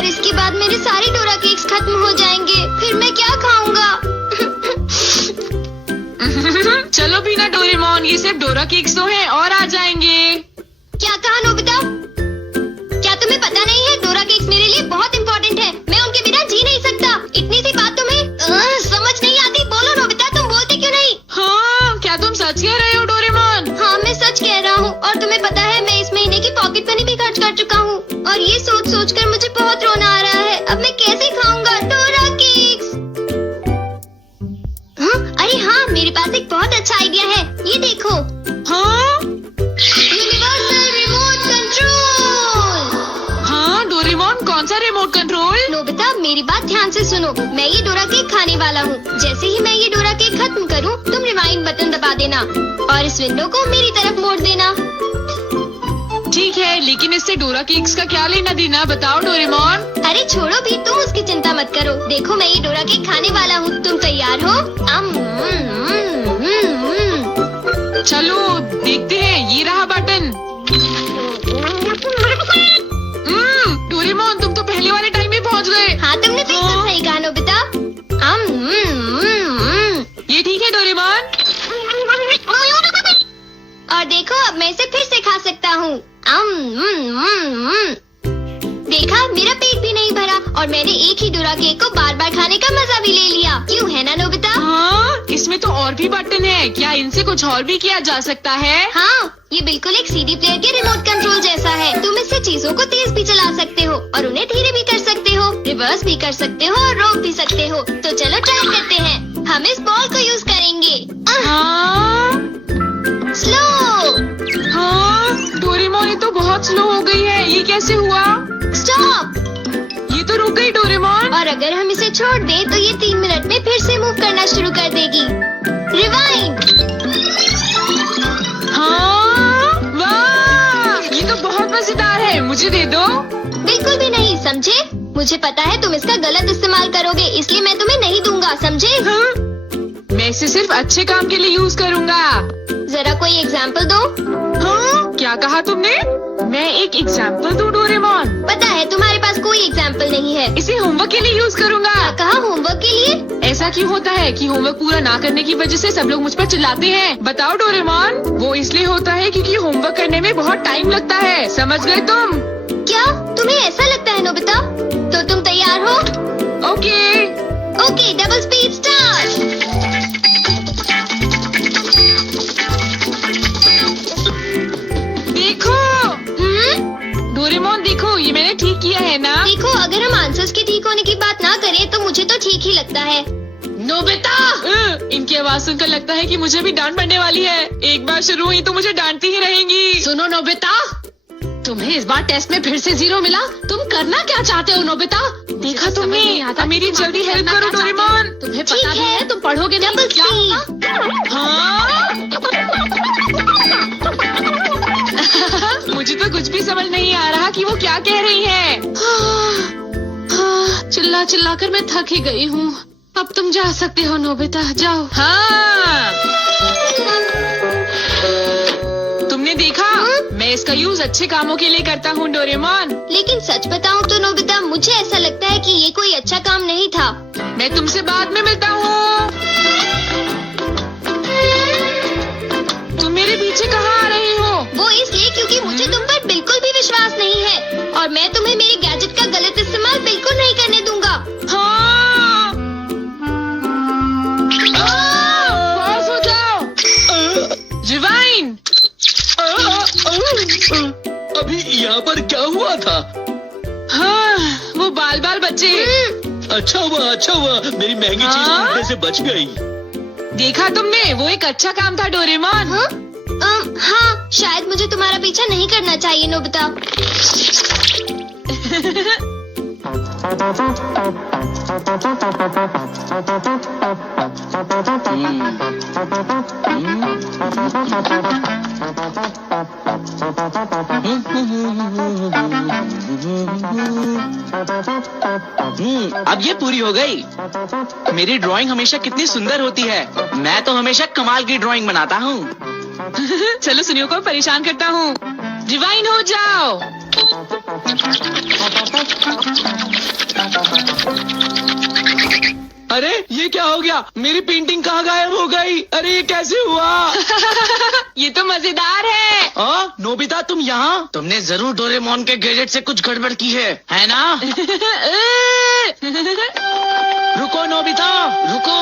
और इसके बाद मेरे सारे डोरा केक्स खत्म हो जाएंगे। फिर मैं क्या खाऊंगा? चलो भी ना डोरेमोन, ये सिर्फ डोरा केक्स तो हैं और आ जाएंगे। क्या कहा नोबिता? क्या तुम्हें पता नहीं है डोरा केक्स मेरे लिए बहुत इम्पोर्टेंट है। मैं उनके बिना जी नहीं सकता। इतनी सी बात तुम्हें समझ नहीं आती। बोलो नोबिता, तुम बोलते क्यों नहीं? हाँ, क्या तुम सच कह रहे हो डोरेमोन? हाँ, मैं सच कह रहा हूँ। और तुम्हें पता है मैं इस महीने की पॉकेट मनी भी खर्च कर चुका हूँ। और ये सोच सोच कर मुझे बहुत रोना आ रहा है। अब मैं कैसे खाऊंगा डोरा केक्स? अरे हाँ, मेरे पास एक बहुत अच्छा आइडिया है। ये देखो। हाँ? Universal remote control. हाँ डोरेमोन, कौन सा रिमोट कंट्रोल? नोबिता, मेरी बात ध्यान से सुनो। मैं ये डोरा केक खाने वाला हूँ। जैसे ही मैं ये डोरा केक खत्म करूँ, तुम रिवाइंड बटन दबा देना और इस विंडो को मेरी तरफ मोड़ देना। ठीक है, लेकिन इससे डोरा केक्स का क्या लेना देना, बताओ डोरेमोन। अरे छोड़ो भी, तुम उसकी चिंता मत करो। देखो, मैं ये डोरा केक खाने वाला हूँ। तुम तैयार हो? चलो देखते हैं, ये रहा बटन। डोरेमोन, तुम तो पहले वाले टाइम में पहुँच गए। हाँ, तुमने बिल्कुल सही कहा नोबिता। ये ठीक है डोरेमोन। और देखो, अब मैं इसे फिर से खा सकता हूँ। देखा, मेरा पेट भी नहीं भरा और मैंने एक ही डोरा केक को बार बार खाने का मजा भी ले लिया। क्यों, है ना नोबिता? हाँ, इसमें तो और भी बटन है। क्या इनसे कुछ और भी किया जा सकता है? हाँ, ये बिल्कुल एक सीडी प्लेयर के रिमोट कंट्रोल जैसा है। तुम इससे चीजों को तेज भी चला सकते हो और उन्हें धीरे भी कर सकते हो, रिवर्स भी कर सकते हो और रोक भी सकते हो। तो चलो ट्राई करते हैं। हम इस बॉल को यूज करेंगे। हाँ? स्लो। हाँ? डोरेमोन, ये तो बहुत स्लो हो गई है। ये कैसे हुआ? स्टॉप। ये तो रुक गई डोरेमोन। और अगर हम इसे छोड़ दें तो ये 3 मिनट में फिर से मूव करना शुरू कर देगी। रिवाइंड। हाँ? वाह! ये तो बहुत मजेदार है। मुझे दे दो। बिल्कुल भी नहीं, समझे? मुझे पता है तुम इसका गलत इस्तेमाल करोगे, इसलिए मैं तुम्हें नहीं दूंगा, समझे? हाँ? मैं इसे सिर्फ अच्छे काम के लिए यूज करूँगा। जरा कोई एग्जाम्पल दो। हाँ? क्या कहा तुमने? मैं एक एग्जाम्पल दूं डोरेमोन? पता है तुम्हारे पास कोई एग्जाम्पल नहीं है। इसे होमवर्क के लिए यूज करूँगा। कहा होमवर्क के लिए? ऐसा क्यों होता है कि होमवर्क पूरा ना करने की वजह से सब लोग मुझ पर चिल्लाते हैं? बताओ डोरेमोन। वो इसलिए होता है क्योंकि होमवर्क करने में बहुत टाइम लगता है। समझ गए तुम? क्या तुम्हें ऐसा लगता है नोबिता? तो तुम तैयार हो? Okay. Okay, double speed start. देखो। डोरेमोन देखो, ये मैंने ठीक किया है ना? देखो, अगर हम आंसर्स के ठीक होने की बात ना करें तो मुझे तो ठीक ही लगता है। नोबिता! इनकी आवाज सुनकर लगता है कि मुझे भी डांट पड़ने वाली है। एक बार शुरू हुई तो मुझे डांटती ही रहेंगी। सुनो नोबिता, तुम्हें इस बार टेस्ट में फिर से 0 मिला। तुम करना क्या चाहते हो नोबिता? देखा तुमने? मेरी जल्दी हेल्प करो डोरेमोन। तुम्हें ठीक पता भी है। है तुम पढ़ोगे नहीं। डबल क्या होगा? स्पीड। हाँ? मुझे तो कुछ भी समझ नहीं आ रहा कि वो क्या कह रही है। चिल्ला चिल्ला कर मैं थक ही गई हूँ। अब तुम जा सकते हो नोबिता, जाओ। हाँ? तुमने देखा? मैं इसका यूज अच्छे कामों के लिए करता हूँ डोरेमोन। लेकिन सच बताऊं तो नोबिता, मुझे ऐसा लगता है कि ये कोई अच्छा काम नहीं था। मैं तुमसे बाद में मिलता हूँ। तुम मेरे पीछे कहाँ आ रही हो? वो इसलिए क्योंकि मुझे तुम पर बिल्कुल भी विश्वास नहीं है और मैं तुम्हें मेरे गैजेट का गलत इस्तेमाल बिल्कुल नहीं करने दूंगा। हाँ? पास हो जाओ। रिवाइंड। अभी यहाँ पर क्या हुआ था? हाँ, वो बाल बाल बच्चे। अच्छा हुआ मेरी महंगी चीज हाँ? टूटने से बच गई। देखा तुमने? वो एक अच्छा काम था डोरेमोन। हाँ, शायद मुझे तुम्हारा पीछा नहीं करना चाहिए नोबिता। अब ये पूरी हो गई। मेरी ड्राइंग हमेशा कितनी सुंदर होती है। मैं तो हमेशा कमाल की ड्राइंग बनाता हूँ। चलो सुनियो को परेशान करता हूँ। रिवाइंड हो जाओ। अरे ये क्या हो गया? मेरी पेंटिंग कहाँ गायब हो गई? अरे ये कैसे हुआ? ये तो मजेदार है। नोबिता तुम यहाँ? तुमने जरूर डोरेमोन के गैजेट से कुछ गड़बड़ की है ना? रुको नोबिता, रुको।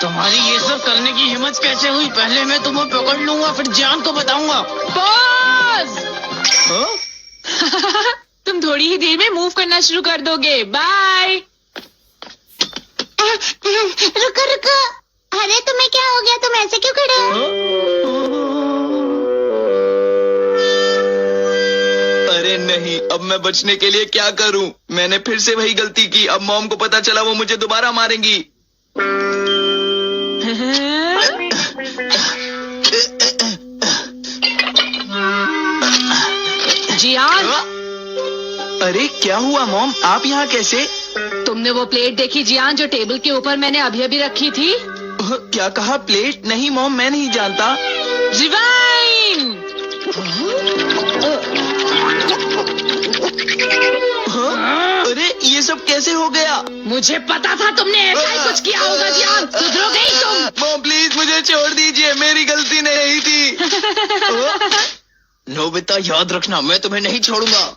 तुम्हारी ये सब करने की हिम्मत कैसे हुई? पहले मैं तुम्हें पकड़ लूंगा, फिर जान को बताऊंगा। पॉज। तुम थोड़ी ही देर में मूव करना शुरू कर दोगे। बाय। रुको रुको, अरे तुम्हें क्या हो गया? तुम ऐसे क्यों खड़े हो? अरे नहीं, अब मैं बचने के लिए क्या करूं? मैंने फिर से वही गलती की। अब मॉम को पता चला, वो मुझे दोबारा मारेंगी। जियान, अरे क्या हुआ मॉम? आप यहाँ कैसे? तुमने वो प्लेट देखी जियान जो टेबल के ऊपर मैंने अभी अभी रखी थी? क्या कहा? प्लेट? नहीं मॉम, मैं नहीं जानता। रिवाइंड। अरे ये सब कैसे हो गया? मुझे पता था तुमने ऐसा ही कुछ किया होगा जियान। सुधरोगे ही तुम। मॉम प्लीज मुझे छोड़ दीजिए, मेरी गलती नहीं थी। नोबिता याद रखना, मैं तुम्हें नहीं छोड़ूंगा।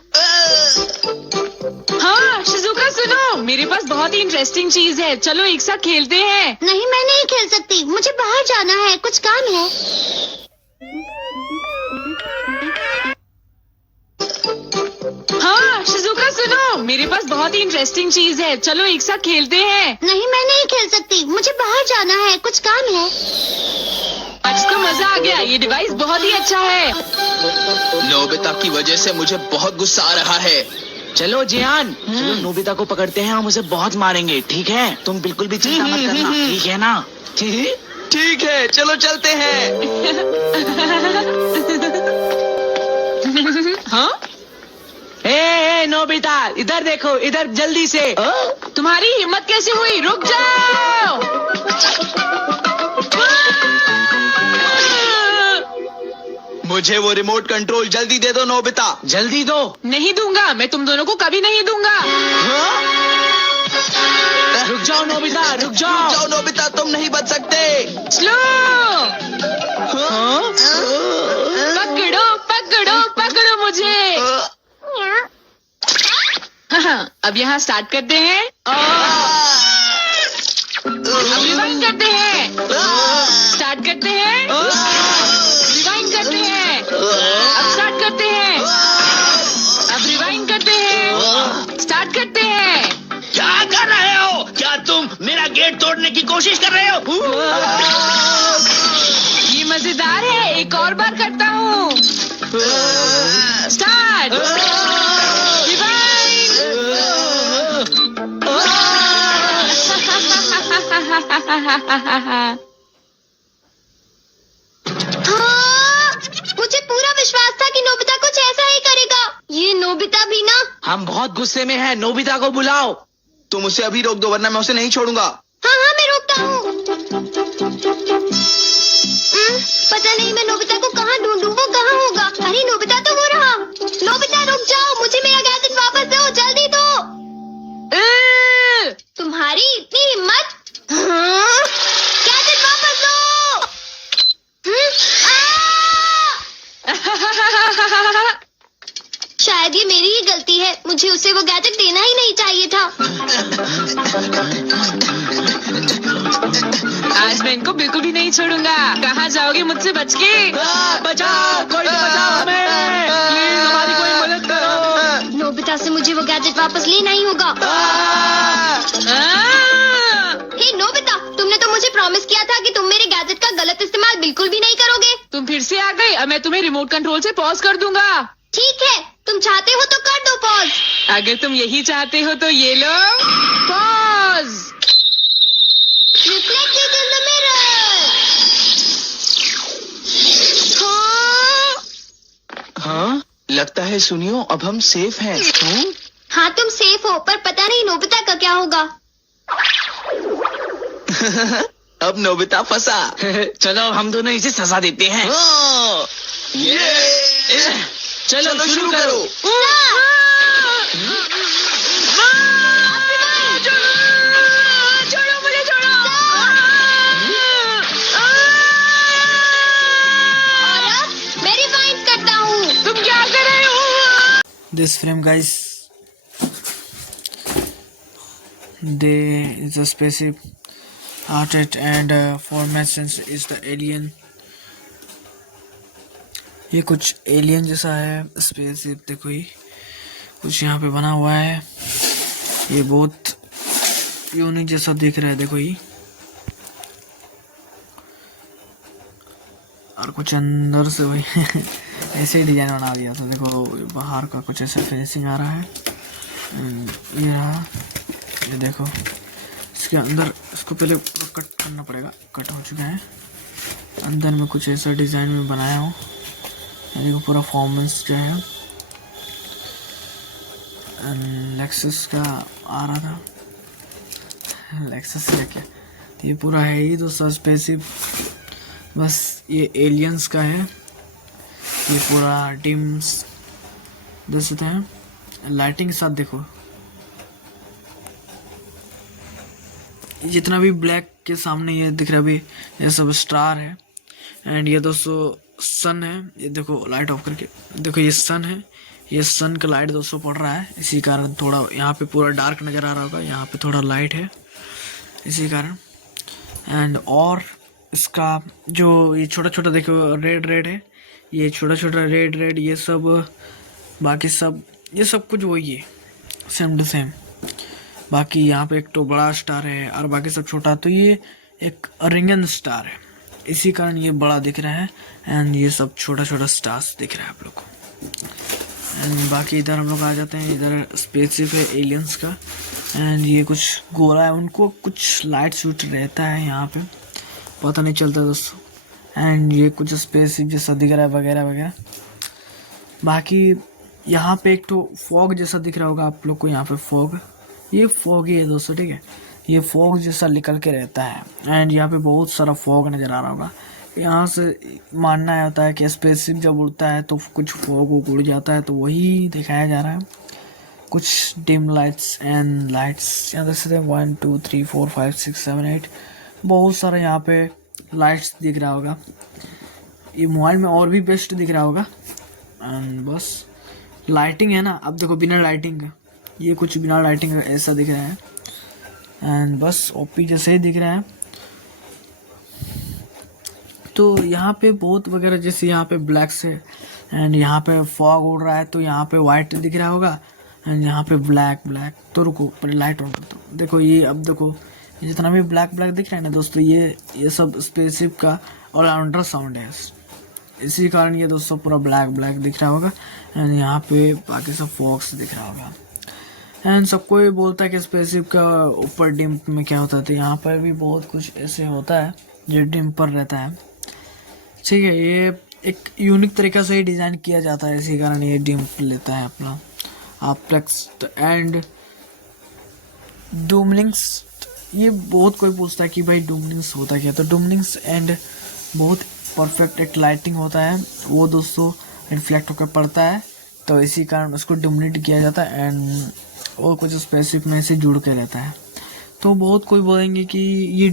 हाँ शिजुका सुनो, मेरे पास बहुत ही इंटरेस्टिंग चीज है। चलो एक साथ खेलते हैं। नहीं, मैं नहीं खेल सकती, मुझे बाहर जाना है, कुछ काम है। हाँ शिजुका सुनो, मेरे पास बहुत ही इंटरेस्टिंग चीज है। चलो एक साथ खेलते हैं। नहीं, मैं नहीं खेल सकती, मुझे बाहर जाना है, कुछ काम है। आज तो मजा आ गया, ये डिवाइस बहुत ही अच्छा है। नोबिता की वजह से मुझे बहुत गुस्सा आ रहा है। चलो जियान, चलो नोबिता को पकड़ते हैं, हम उसे बहुत मारेंगे। ठीक है? तुम बिल्कुल भी चिंता मत करना, ठीक है ना? ठीक है, चलो चलते हैं। हाँ? ए नोबिता, इधर देखो, इधर जल्दी से। तुम्हारी हिम्मत कैसे हुई? रुक जाओ। मुझे वो रिमोट कंट्रोल जल्दी दे दो नोबिता। जल्दी दो। नहीं दूंगा, मैं तुम दोनों को कभी नहीं दूंगा। रुक जाओ नोबिता, रुक जाओ। जाओ नोबिता, तुम नहीं बच सकते। स्लो। पकड़ो पकड़ो पकड़ो मुझे। हाँ, अब यहाँ स्टार्ट करते हैं अब रिवाइंड करते हैं। स्टार्ट करते हैं, रिवाइंड करते हैं। अब स्टार्ट करते हैं, अब रिवाइंड करते हैं। स्टार्ट करते हैं। क्या कर रहे हो? क्या तुम मेरा गेट तोड़ने की कोशिश कर रहे हो? ये मजेदार है, एक और बार करता हूँ। Start, rewind. हाँ, मुझे पूरा विश्वास था कि नोबिता कुछ ऐसा ही करेगा। ये नोबिता भी ना। हम बहुत गुस्से में हैं, नोबिता को बुलाओ। तुम उसे अभी रोक दो, वरना मैं उसे नहीं छोड़ूंगा। हाँ हाँ, मैं रोकता हूँ। पता नहीं मैं नोबिता को कहाँ ढूंढूं, वो कहाँ होगा? अरे नोबिता तो वो रहा। नोबिता रुक जाओ, मुझे मेरा गैजेट वापस दो, जल्दी दो। तुम्हारी इतनी हिम्मत? गैजेट वापस दो। शायद ये मेरी ही गलती है, मुझे उसे वो गैजेट देना ही नहीं चाहिए था। आज मैं इनको बिल्कुल भी नहीं छोड़ूंगा। कहाँ जाओगे मुझसे बच के? बचाओ, कोई तो बचाओ हमें। प्लीज हमारी कोई मदद करो। नोबिता से मुझे वो गैजेट वापस लेना ही होगा। हे नोबिता, तुमने तो मुझे प्रॉमिस किया था कि तुम मेरे गैजेट का गलत इस्तेमाल बिल्कुल भी नहीं करोगे। तुम फिर से आ गए। अब मैं तुम्हें रिमोट कंट्रोल से पॉज कर दूंगा। ठीक है, तुम चाहते हो तो कर दो पॉज। अगर तुम यही चाहते हो तो ये लो pause. Reflected in the mirror. हाँ, लगता है सुनियो, अब हम सेफ हैं। हाँ तुम सेफ हो, पर पता नहीं नोबिता का क्या होगा। अब नोबिता फंसा। चलो हम दोनों इसे सजा देते हैं। चलो शुरू करो। छोड़ो मुझे, छोड़ो। this frame, guys. They is a spaceship artist and formation is the alien. ये कुछ एलियन जैसा है स्पेसशिप, देखो ये कुछ यहाँ पे बना हुआ है, ये बहुत यूनिक जैसा दिख रहा है, देखो ये। और कुछ अंदर से वही ऐसे ही डिजाइन बना दिया था, देखो बाहर का कुछ ऐसा फिनिशिंग आ रहा है। ये रहा, ये देखो इसके अंदर, इसको पहले कट करना पड़ेगा, कट हो चुका है। अंदर में कुछ ऐसा डिजाइन में बनाया हूँ, देखो पूरा फॉर्मेंस जो है लेक्सस का आ रहा था, लेक्सस से क्या, ये पूरा है ही दोस्तों स्पेसशिप। बस ये एलियंस का है, ये पूरा डिम्स देख सकते हैं लाइटिंग के साथ। देखो जितना भी ब्लैक के सामने ये दिख रहा है अभी, ये सब स्टार है। एंड ये दोस्तों सन है, ये देखो लाइट ऑफ करके देखो, ये सन है, ये सन का लाइट दोस्तों पड़ रहा है, इसी कारण थोड़ा यहाँ पे पूरा डार्क नज़र आ रहा होगा, यहाँ पे थोड़ा लाइट है इसी कारण। एंड और इसका जो ये छोटा छोटा देखो रेड रेड है, ये छोटा छोटा रेड रेड, ये सब बाकी सब ये सब कुछ वही है, सेम टू सेम। बाकी यहाँ पे एक तो बड़ा स्टार है और बाकी सब छोटा, तो ये एक रिंगन स्टार है, इसी कारण ये बड़ा दिख रहा है। एंड ये सब छोटा छोटा स्टार्स दिख रहा है आप लोग को। एंड बाकी इधर हम लोग आ जाते हैं, इधर स्पेसशिप है एलियंस का। एंड ये कुछ गोरा है, उनको कुछ लाइट शूट रहता है यहाँ पे, पता नहीं चलता दोस्तों। एंड ये कुछ स्पेसशिप जैसा दिख रहा है वगैरह वगैरह। बाकी यहाँ पे एक तो फॉग जैसा दिख रहा होगा आप लोग को, यहाँ पे फॉग, ये फॉग ही है दोस्तों, ठीक है, ये फॉग जैसा निकल के रहता है। एंड यहाँ पे बहुत सारा फॉग नज़र आ रहा होगा। यहाँ से मानना होता है कि स्पेसशिप जब उड़ता है तो कुछ फॉग उड़ जाता है, तो वही दिखाया जा रहा है। कुछ डिम लाइट्स एंड लाइट्स यहाँ देख सकते हैं, 1 2 3 4 5 6 7 8, बहुत सारा यहाँ पे लाइट्स दिख रहा होगा। ये मोबाइल में और भी बेस्ट दिख रहा होगा। एंड बस लाइटिंग है ना, अब देखो बिना लाइटिंग का, ये कुछ बिना लाइटिंग का ऐसा दिख रहा है। एंड बस ओपी जैसे ही दिख रहा है। तो यहाँ पे बहुत वगैरह, जैसे यहाँ पे ब्लैक से, एंड यहाँ पे फॉग उड़ रहा है तो यहाँ पे वाइट दिख रहा होगा, एंड यहाँ पे ब्लैक ब्लैक। तो रुको पर लाइट ऑन करता हूँ, देखो ये, अब देखो ये जितना भी ब्लैक ब्लैक दिख रहा है ना दोस्तों, ये सब स्पेसशिप का ऑलराउंडर साउंड है, इसी कारण ये दोस्तों पूरा ब्लैक ब्लैक दिख रहा होगा। एंड यहाँ पे बाकी सब फॉक्स दिख रहा होगा। एंड सबको ये बोलता है कि स्पेसशिप का ऊपर डिम में क्या होता है, तो यहाँ पर भी बहुत कुछ ऐसे होता है जो डिम पर रहता है, ठीक है। ये एक यूनिक तरीका से ही डिज़ाइन किया जाता है, इसी कारण ये डिम लेता है अपना आप्लेक्स। एंड डूमलिंग्स, ये बहुत कोई पूछता है कि भाई डूमलिंग्स होता क्या, तो डूमलिंग्स एंड बहुत परफेक्ट एक लाइटिंग होता है, वो दोस्तों रिफ्लेक्ट होकर पड़ता है, तो इसी कारण उसको डुमनेट किया जाता है। एंड वो कुछ स्पेसशिप में से जुड़ के रहता है। तो बहुत कोई बोलेंगे कि ये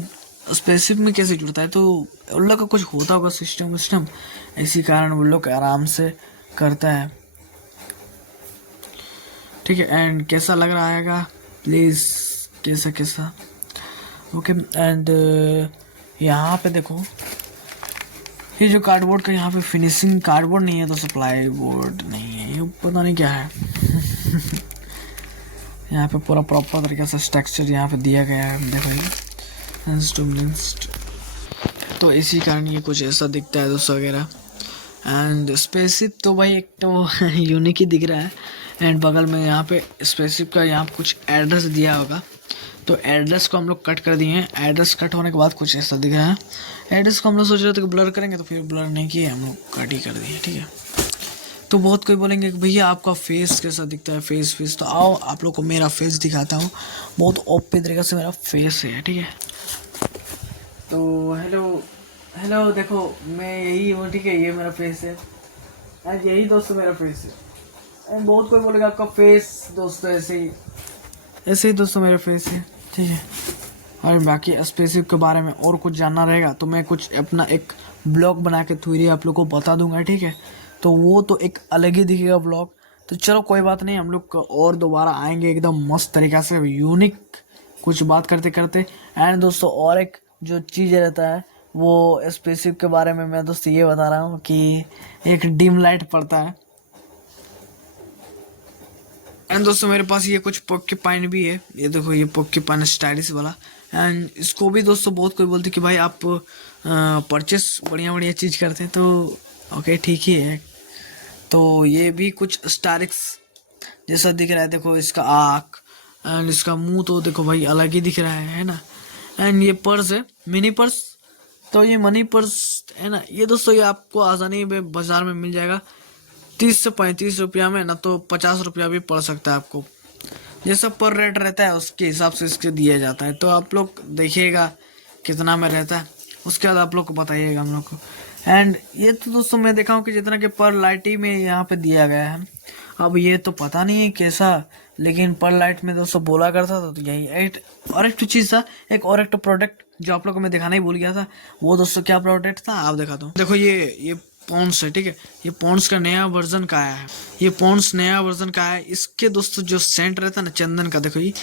स्पेसशिप में कैसे जुड़ता है, तो उन लोग का कुछ होता होगा सिस्टम, इसी कारण वो लोग आराम से करता है, ठीक है। एंड कैसा लग रहा है प्लीज़, कैसा ओके। एंड यहाँ पे देखो ये जो कार्डबोर्ड का यहाँ पे फिनिशिंग, कार्डबोर्ड नहीं है तो सप्लाई बोर्ड नहीं है, ये पता नहीं क्या है यहाँ पे पूरा प्रॉपर तरीके से स्ट्रक्चर यहाँ पे दिया गया है, देखो ये। तो इसी कारण ये कुछ ऐसा दिखता है दोस्तों वगैरह। एंड स्पेसशिप तो भाई एक तो यूनिक ही दिख रहा है। एंड बगल में यहाँ पे स्पेसशिप का यहाँ कुछ एड्रेस दिया होगा, तो एड्रेस को हम लोग कट कर दिए हैं। एड्रेस कट होने के बाद कुछ ऐसा दिख रहा है। एड्रेस को हम लोग सोच रहे थे कि ब्लर करेंगे, तो फिर ब्लर नहीं किए, हम लोग कट ही कर दिए, ठीक है। तो बहुत कोई बोलेंगे कि भैया आपका फेस कैसा दिखता है, फेस तो आओ आप लोग को मेरा फेस दिखाता हूँ। बहुत ओपी तरीके से मेरा फेस है, ठीक है। तो हेलो देखो मैं यही हूँ, ठीक है, ये मेरा फेस है। एंड यही दोस्तों मेरा फेस है। एंड बहुत कोई बोलेगा आपका फेस दोस्तों ऐसे ही दोस्तों मेरा फेस है, ठीक है। और बाकी स्पेसशिप के बारे में और कुछ जानना रहेगा तो मैं कुछ अपना एक ब्लॉग बना के थ्रू आप लोग को बता दूंगा, ठीक है। तो वो तो एक अलग ही दिखेगा ब्लॉग, तो चलो कोई बात नहीं, हम लोग और दोबारा आएंगे एकदम मस्त तरीका से, यूनिक कुछ बात करते करते। एंड दोस्तों और एक जो चीज़ रहता है वो स्पेसशिप के बारे में मैं दोस्तों ये बता रहा हूँ कि एक डिम लाइट पड़ता है। एंड दोस्तों मेरे पास ये कुछ पोकेपाइन भी है, ये देखो ये पोकेपाइन स्टाइलिश वाला। एंड इसको भी दोस्तों बहुत कोई बोलते कि भाई आप परचेस बढ़िया बढ़िया चीज़ करते हैं, तो ओके ठीक ही है। तो ये भी कुछ स्टारिक्स जैसा दिख रहा है, देखो इसका आँख एंड इसका मुंह तो देखो भाई अलग ही दिख रहा है ना। एंड ये पर्स है, मिनी पर्स, तो ये मनी पर्स है ना, ये दोस्तों ये आपको आसानी में बाजार में मिल जाएगा 30 से 35 रुपया में, ना तो 50 रुपया भी पड़ सकता है आपको। जैसा पर रेट रहता है उसके हिसाब से इसके दिया जाता है, तो आप लोग देखिएगा कितना में रहता है, उसके बाद आप लोग को बताइएगा हम लोग को। एंड ये तो दोस्तों मैं देखा हूँ कि जितना कि पर लाइट ही में यहाँ पे दिया गया है। अब ये तो पता नहीं है कैसा, लेकिन पर लाइट में दोस्तों बोला करता था, तो यही और एक चीज़ था, एक और एक प्रोडक्ट जो आप लोग को मैं दिखाना ही भूल गया था। वो दोस्तों क्या प्रोडक्ट था आप दिखाता हूँ। देखो ये पॉन्ड्स है, ठीक है, ये पॉन्ड्स का नया वर्जन का आया है, ये पॉन्ड्स नया वर्जन का है। इसके दोस्तों जो सेंट रहता है ना चंदन का, देखो ये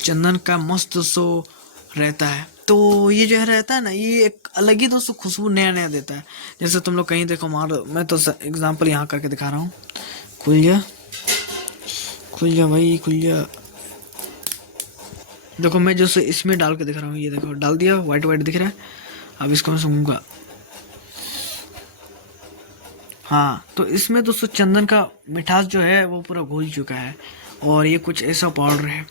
चंदन का मस्त दोस्तों रहता है। तो ये जो है रहता है ना, ये एक अलग ही दोस्तों खुशबू नया नया देता है। जैसे तुम लोग कहीं देखो मारो, मैं तो एग्जाम्पल यहाँ करके दिखा रहा हूँ। खुल जा भाई खुल जा। देखो मैं जैसे इसमें डाल के दिख रहा हूँ, ये देखो डाल दिया, व्हाइट व्हाइट दिख रहा है। अब इसको मैं सूंघूंगा, हाँ, तो इसमें दोस्तों चंदन का मिठास जो है वो पूरा घुल चुका है। और ये कुछ ऐसा पाउडर है,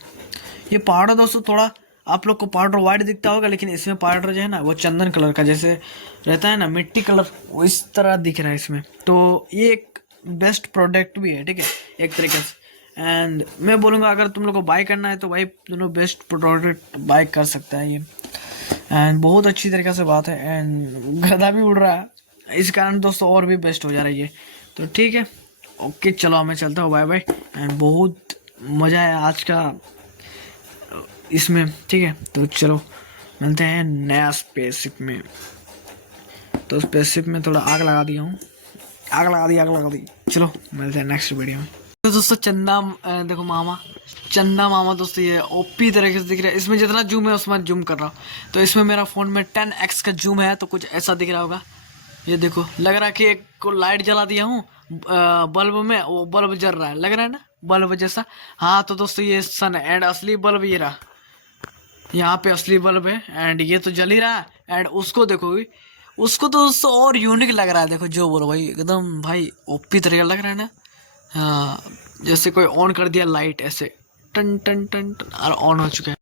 ये पाउडर दोस्तों थोड़ा आप लोग को पाउडर व्हाइट दिखता होगा, लेकिन इसमें पाउडर जो है ना वो चंदन कलर का जैसे रहता है ना, मिट्टी कलर, वो इस तरह दिख रहा है इसमें। तो ये एक बेस्ट प्रोडक्ट भी है, ठीक है, एक तरीके से। एंड मैं बोलूँगा अगर तुम लोग को बाय करना है तो भाई दोनों बेस्ट प्रोडक्ट बाय कर सकता है ये। एंड बहुत अच्छी तरीके से बात है। एंड गधा भी उड़ रहा है, इस कारण दोस्तों और भी बेस्ट हो जा रही है। तो ठीक है, ओके, चलो मैं चलता हूँ, बाय बाय। एंड बहुत मज़ा है आज का इसमें, ठीक है, तो चलो मिलते हैं नया स्पेसशिप में। तो स्पेसशिप में थोड़ा आग लगा दिया हूँ, आग लगा दी। चलो मिलते हैं नेक्स्ट वीडियो में। तो दोस्तों चंदा देखो चंदा मामा दोस्तों ये ओपी तरीके से दिख रहा है। इसमें जितना जूम है उसमें जूम कर रहा हूँ, तो इसमें मेरा फ़ोन में 10x का जूम है, तो कुछ ऐसा दिख रहा होगा। ये देखो लग रहा है कि एक को लाइट जला दिया हूँ बल्ब में, वो बल्ब जल रहा है, लग रहा है ना बल्ब जैसा। हाँ तो दोस्तों ये सन है, एंड असली बल्ब ये रहा, यहाँ पे असली बल्ब है, एंड ये तो जल ही रहा है। एंड उसको देखो, उसको तो दोस्तों और यूनिक लग रहा है। देखो जो बोलो भाई, एकदम भाई ओपी तरीका लग रहा है ना। हाँ, जैसे कोई ऑन कर दिया लाइट ऐसे टन टन टन टन और ऑन हो चुका है।